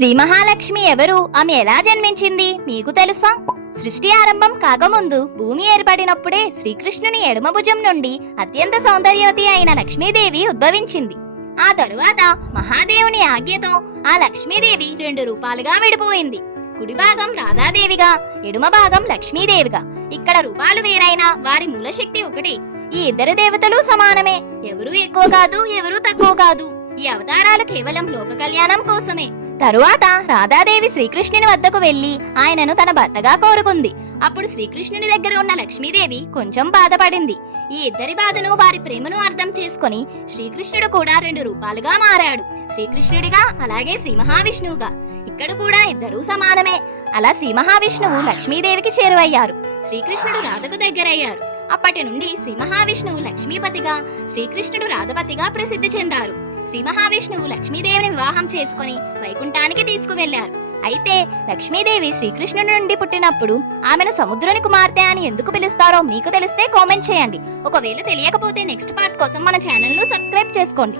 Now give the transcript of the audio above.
శ్రీ మహాలక్ష్మి ఎవరు? ఆమె ఎలా జన్మించింది? మీకు తెలుసా? సృష్టి ఆరంభం కాకముందు భూమి ఏర్పడినప్పుడే శ్రీకృష్ణుని ఎడమ భుజం నుండి అత్యంత సౌందర్యవతి అయిన లక్ష్మీదేవి ఉద్భవించింది. ఆ తరువాత మహాదేవుని ఆజ్ఞతో ఆ లక్ష్మీదేవి రెండు రూపాలుగా విడిపోయింది. కుడి భాగం రాధాదేవిగా ఎడమ భాగం లక్ష్మీదేవిగా. ఇక్కడ రూపాలు వేరైనా వారి మూలశక్తి ఒకటే. ఈ ఇద్దరు దేవతలు సమానమే. ఎవరూ ఎక్కువ కాదు ఎవరూ తక్కువ కాదు. ఈ అవతారాలు కేవలం లోక కళ్యాణం కోసమే. తరువాత రాధాదేవి శ్రీకృష్ణుని వద్దకు వెళ్ళి ఆయనను తన భర్తగా కోరుకుంది. అప్పుడు శ్రీకృష్ణుని దగ్గర ఉన్న లక్ష్మీదేవి కొంచెం బాధపడింది. ఈ ఇద్దరి బాధను వారి ప్రేమను అర్థం చేసుకుని శ్రీకృష్ణుడు కూడా రెండు రూపాలుగా మారాడు. శ్రీకృష్ణుడిగా అలాగే శ్రీ మహావిష్ణువుగా. ఇక్కడ కూడా ఇద్దరూ సమానమే. అలా శ్రీ మహావిష్ణువు లక్ష్మీదేవికి చేరువయ్యారు. శ్రీకృష్ణుడు రాధకు దగ్గరయ్యారు. అప్పటి నుండి శ్రీ మహావిష్ణువు లక్ష్మీపతిగా శ్రీకృష్ణుడు రాధపతిగా ప్రసిద్ధి చెందారు. శ్రీ మహావిష్ణువు లక్ష్మీదేవిని వివాహం చేసుకుని వైకుంఠానికి తీసుకువెళ్ళారు అయితే లక్ష్మీదేవి శ్రీకృష్ణుడి నుండి పుట్టినప్పుడు ఆమెను సముద్రుని కుమార్తె అని ఎందుకు పిలుస్తారో మీకు తెలిస్తే కామెంట్ చేయండి. ఒకవేళ తెలియకపోతే నెక్స్ట్ పార్ట్ కోసం మన ఛానల్ను సబ్స్క్రైబ్ చేసుకోండి.